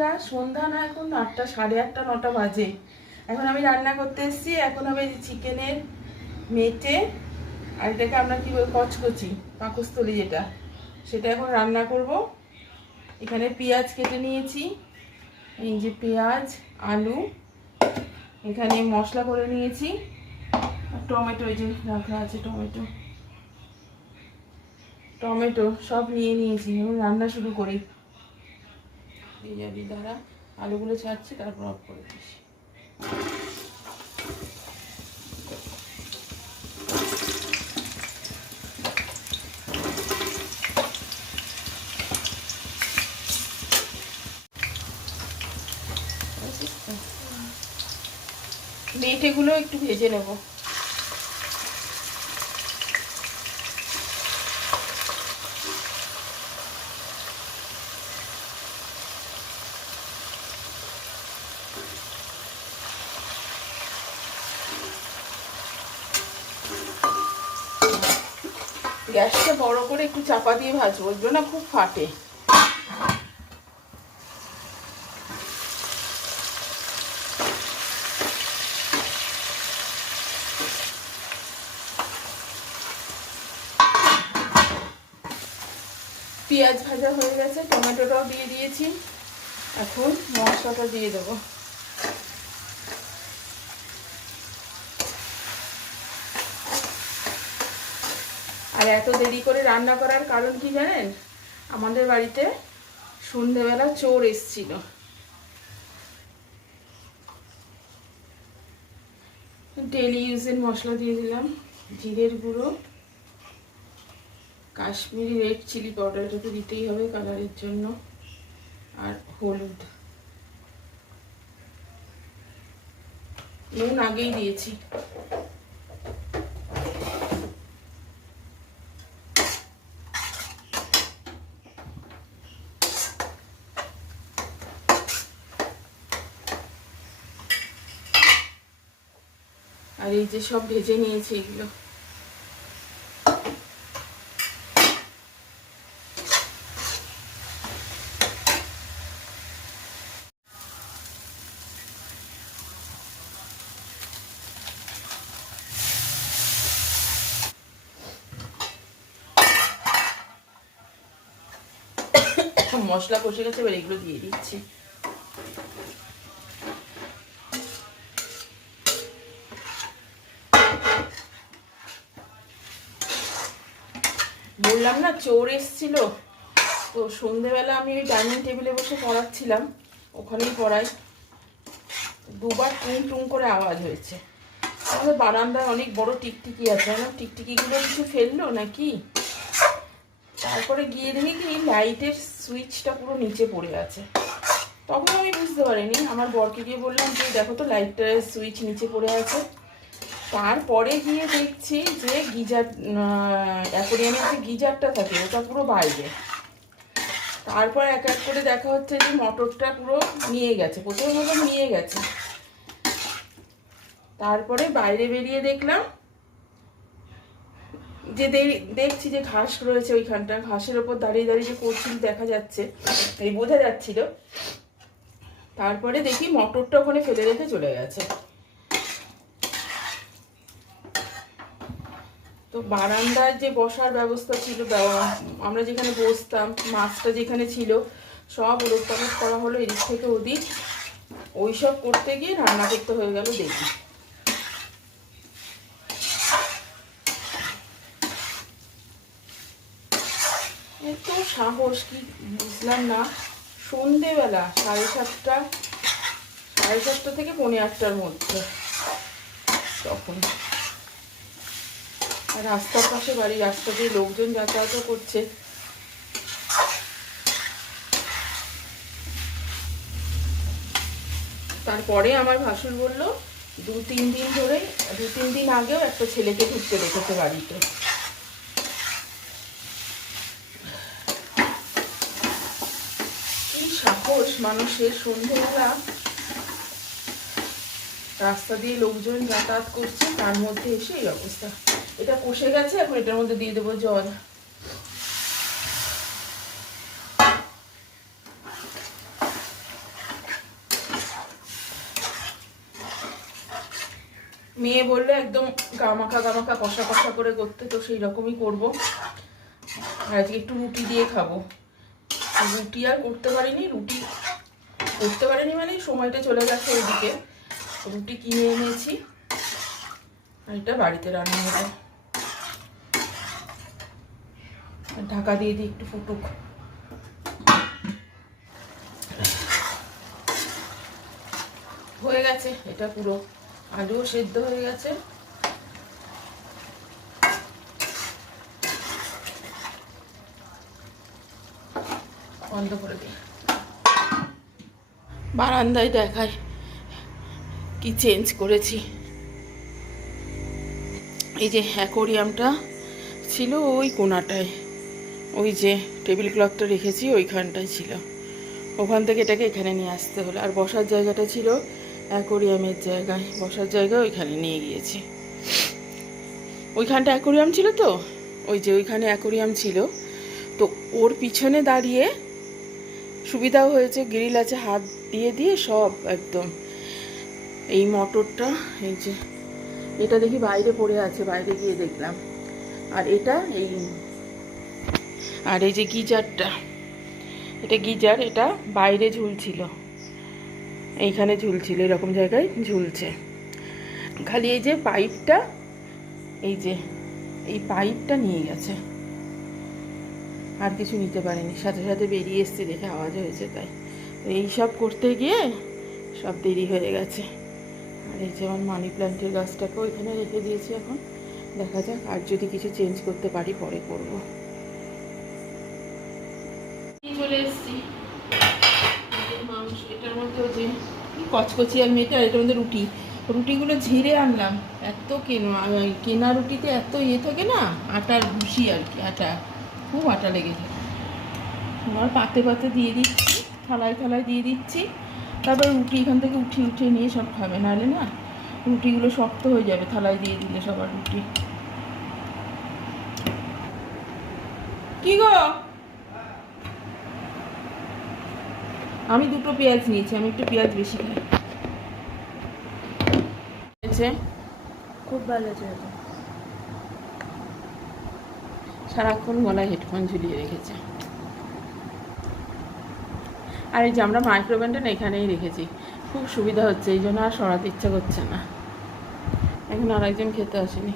বন্ধুরা, সন্ধ্যা না এখন আটটা, সাড়ে আটটা, নটা বাজে। এখন আমি রান্না করতে এসেছি, এখন হবে চিকেনের মেটে, আর এটাকে আমরা কী কচকচি, পাকস্থলী যেটা, সেটা এখন রান্না করব। এখানে পেঁয়াজ কেটে নিয়েছি, এই যে পেঁয়াজ, আলু, এখানে মশলা করে নিয়েছি, আর টমেটো, এই যে রাখা আছে টমেটো। টমেটো সব নিয়ে নিয়েছি এবং রান্না শুরু করি। যাবি দাঁড়া। আলুগুলো ছাড়ছি তারপর অফ করে দিস মেটেগুলো একটু ভেজে নেব। গ্যাসটা বড় করে একটু চাপা দিয়ে ভাজবো ওইগুলো না খুব ফাটে। পেঁয়াজ ভাজা হয়ে গেছে, টমেটোটাও দিয়ে দিয়েছি। এখন মশলাটা দিয়ে দেবো। আর এত দেরি করে রান্না করার কারণ কি জানেন? আমাদের বাড়িতে সন্ধেবেলা চোর এসছিল। ডেলি ইউজের মশলা দিয়ে দিলাম, জিরের গুঁড়ো, কাশ্মীরি রেড চিলি পাউডারটা তো দিতেই হবে কালারের জন্য, আর হলুদ। নুন আগেই দিয়েছি। আর এই যে সব ভেজে নিয়েছি এগুলো। মশলা কষে গেছে এবার এগুলো দিয়ে দিচ্ছি। বললাম না, চোর এসছিল। তো সন্ধেবেলা আমি ওই ডাইনিং টেবিলে বসে পড়াচ্ছিলাম, ওখানেই পড়াই। দুবার টুং টুং করে আওয়াজ হয়েছে। আমাদের বারান্দায় অনেক বড় টিকটিকি আছে। না টিকটিকিগুলো কিছু ফেলল নাকি? তারপরে গিয়ে দেখি কি, লাইটের সুইচটা পুরো নিচে পড়ে আছে। তখন আমি বুঝতে পারিনি। আমার বরকে গিয়ে বললাম যে দেখো তো, লাইটটার সুইচ নিচে পড়ে আছে। তারপরে গিয়ে দেখছি যে গিজার অ্যাকোরিয়ামের যে গিজারটা থাকে, ওটা পুরো বাইরে। তারপর এক এক করে দেখা হচ্ছে যে মোটরটা পুরো নিয়ে গেছে, প্রথমে মতো নিয়ে গেছে। তারপরে বাইরে বেরিয়ে দেখলাম যে দেখছি যে ঘাস রয়েছে ওইখানটা, ঘাসের ওপর দাঁড়িয়ে দাঁড়িয়ে যে করছিল দেখা যাচ্ছে এই বোঝা যাচ্ছিল। তারপরে দেখি মটরটা ওখানে ফেলে রেখে চলে গেছে। তো বারান্দায় যে বসার ব্যবস্থা ছিল আমরা যেখানে বসতাম, মাছটা যেখানে ছিল, সব পালট করা হলো এদিক থেকে ওদিক। ওই সব করতে গিয়ে রান্না করতে হয়ে গেল দেখি এত সাহস, কি বুঝলাম না। সন্ধেবেলা সাড়ে সাতটা সাড়ে সাতটা থেকে পৌনে আটটার মধ্যে, তখন। আর রাস্তার পাশে বাড়ি রাস্তা দিয়ে লোকজন যাতায়াতও করছে। তারপরে আমার ভাসুর বলল, দু তিন দিন ধরে, দু তিন দিন আগেও একটা ছেলেকে ঢুকতে দেখেছে বাড়িতে। কি সাহস, মানুষের সন্ধেবেলা। রাস্তা দিয়ে লোকজন যাতায়াত করছে, তার মধ্যে এসে এই অবস্থা। এটা কষে গেছে, এখন এটার মধ্যে দিয়ে দেবো জল। মেয়ে বললে, একদম গামাখা গামাখা কষা কষা করে করতে তো সেই রকমই করব। আজকে একটু রুটি দিয়ে খাব। রুটি আর করতে পারিনি, রুটি করতে পারিনি মানে সময়টা চলে গেছে ওইদিকে। রুটি কিনে এনেছি এটা বাড়িতে রান্না হবে। ঢাকা দিয়ে দিই একটু ফুটুক। হয়ে গেছে, এটা পুরো। আলুও সেদ্ধ হয়ে গেছে। বন্ধ করে দিই। বারান্দায় দেখায় কি চেঞ্জ করেছি। এই যে অ্যাকোরিয়ামটা ছিল ওই কোনাটায়। ওই যে টেবিল ক্লথটা রেখেছি ওইখানটায় ছিল। ওখান থেকে এটাকে এখানে নিয়ে আসতে হলো। আর বসার জায়গাটা ছিল অ্যাকোরিয়ামের জায়গায়। বসার জায়গায় ওইখানে নিয়ে গিয়েছি। ওইখানটা অ্যাকোরিয়াম ছিল তো? ওই যে ওইখানে অ্যাকোরিয়াম ছিল। তো ওর পিছনে দাঁড়িয়ে সুবিধাও হয়েছে, গ্রিল আছে, হাত দিয়ে দিয়ে সব একদম। এই মোটরটা, এই যে, এটা দেখি বাইরে পড়ে আছে, বাইরে গিয়ে দেখলাম। আর এটা এই আর এই যে গিজারটা, এটা গিজার, এটা বাইরে ঝুলছিল। এইখানে ঝুলছিল, এরকম জায়গায় ঝুলছে। খালি এই যে পাইপটা, এই যে, এই পাইপটা নিয়ে গেছে। আর কিছু নিতে পারিনি। সাথে সাথে বেরিয়ে এসছে দেখে আওয়াজ হয়েছে তাই। এই সব করতে গিয়ে সব দেরি হয়ে গেছে। আর এই যে আমার মানি প্ল্যান্টের গাছটাকেও এখানে রেখে দিয়েছি এখন। দেখা যাক, আর যদি কিছু চেঞ্জ করতে পারি পরে করব। মাংস কচকচি আর মেয়েটা এটার মধ্যে রুটি। রুটিগুলো ঝিরে আনলাম। এত কেনা কেনা রুটিতে এত ইয়ে থাকে না? আটার ভুসি আর কি, আটা। খুব আটা লেগে থাকে পাতে পাতে দিয়ে দিচ্ছি, থালায় থালায় দিয়ে দিচ্ছি। তারপর রুটি এখান থেকে উঠিয়ে উঠিয়ে নিয়ে সব খাবে। নাহলে না রুটিগুলো শক্ত হয়ে যাবে, থালায় দিয়ে দিলে সবার রুটি। কি গো? আমি দুটো পেঁয়াজ নিয়েছি আমি একটু পেঁয়াজ বেশি খাই। খুব ভালো চলছে সারাক্ষণ গলায় হেডফোন ঝুলিয়ে রেখেছে। আর এই যে আমরা মাইক্রোওভেনটা না এখানেই রেখেছি খুব সুবিধা হচ্ছে এই জন্য আর সরাতে ইচ্ছা করছে না। এখন আর একজন খেতে আসেনি।